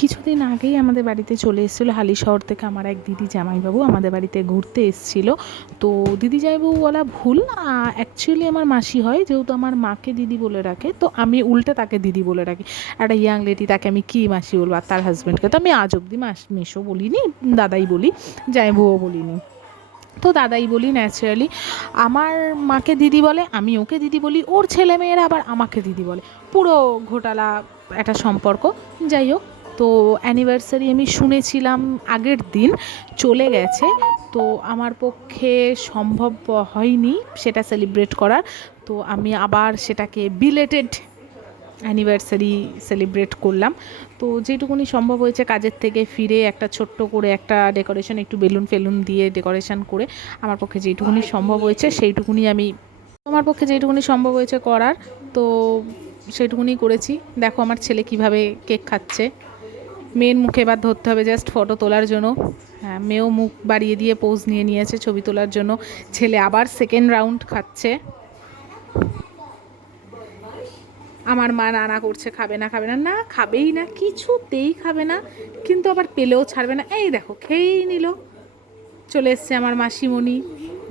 কিছুদিন আগেই আমাদের বাড়িতে চলে এসেছিলো হালিশহর থেকে আমার এক দিদি জামাইবাবু আমাদের বাড়িতে ঘুরতে এসেছিলো। তো দিদি জামাইবাবু বলা ভুল, অ্যাকচুয়ালি আমার মাসি হয়, যেহেতু আমার মাকে দিদি বলে রাখে তো আমি উল্টে তাকে দিদি বলে রাখি। একটা ইয়াং লেডি, তাকে আমি কী মাসি বলবো, আর তার হাজব্যান্ডকে তো আমি আজ অবধি মেসো বলিনি, দাদাই বলি, জামাইবাবুও বলিনি, তো দাদাই বলি ন্যাচারালি। আমার মাকে দিদি বলে, আমি ওকে দিদি বলি, ওর ছেলেমেয়েরা আবার আমাকে দিদি বলে, পুরো ঘোটালা একটা সম্পর্ক। যাই হোক, তো অ্যানিভার্সারি আমি শুনেছিলাম আগের দিন, চলে গেছে, তো আমার পক্ষে সম্ভব হয়নি সেটা সেলিব্রেট করার। তো আমি আবার সেটাকে বিলেটেড অ্যানিভার্সারি সেলিব্রেট করলাম। তো যেটুকুনি সম্ভব হয়েছে কাজের থেকে ফিরে একটা ছোট্ট করে একটা ডেকোরেশন, একটু বেলুন ফেলুন দিয়ে ডেকোরেশন করে আমার পক্ষে যেটুকুনি সম্ভব হয়েছে সেইটুকুনি আমার পক্ষে যেটুকুনি সম্ভব হয়েছে করার, তো সেইটুকুনি করেছি। দেখো আমার ছেলে কিভাবে কেক খাচ্ছে, মেয়ের মুখে এবার ধরতে হবে জাস্ট ফটো তোলার জন্য। হ্যাঁ, মেয়েও মুখ বাড়িয়ে দিয়ে পোজ নিয়ে নিয়েছে ছবি তোলার জন্য। ছেলে আবার সেকেন্ড রাউন্ড খাচ্ছে। আমার মা রান্না করছে, খাবে না খাবে না, না খাবেই না, কিছুতেই খাবে না, কিন্তু আবার পেলেও ছাড়বে না। এই দেখো খেয়েই নিল। চলে এসছে আমার মাসিমণি,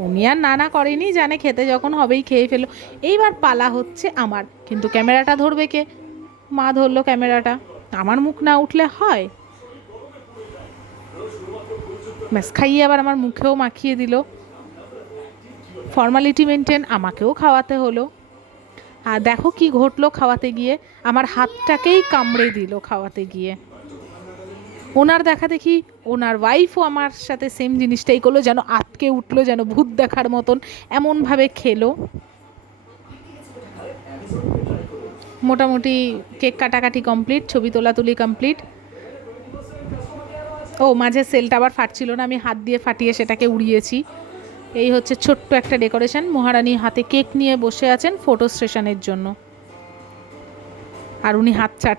উনি আর নানা করেনি, জানে খেতে যখন হবেই খেয়ে ফেলো। এইবার পালা হচ্ছে আমার, কিন্তু ক্যামেরাটা ধরবে কে? মা ধরলো ক্যামেরাটা, আমার মুখ না উঠলে হয়? ব্যাস, খাইয়ে আবার আমার মুখেও মাখিয়ে দিল, ফর্মালিটি মেনটেন, আমাকেও খাওয়াতে হলো। আর দেখো কি ঘটলো খাওয়াতে গিয়ে, আমার হাতটাকেই কামড়ে দিল খাওয়াতে গিয়ে। ওনার দেখা দেখি ওনার ওয়াইফও আমার সাথে সেম জিনিসটাই করলো, যেন আটকে উঠলো, যেন ভূত দেখার মতন এমনভাবে খেলো। মোটামুটি কেক কাটাকাটি কমপ্লিট, ছবি তোলাতুলি কমপ্লিট। ও মাঝে সেলটা আবার ফাটছিল না, আমি হাত দিয়ে ফাটিয়ে সেটাকে উড়িয়েছি। এই হচ্ছে ছোট্ট একটা ডেকোরেশন। মহারানী হাতে কেক নিয়ে বসে আছেন ফটো সেশনের জন্য, আর উনি হাত চাট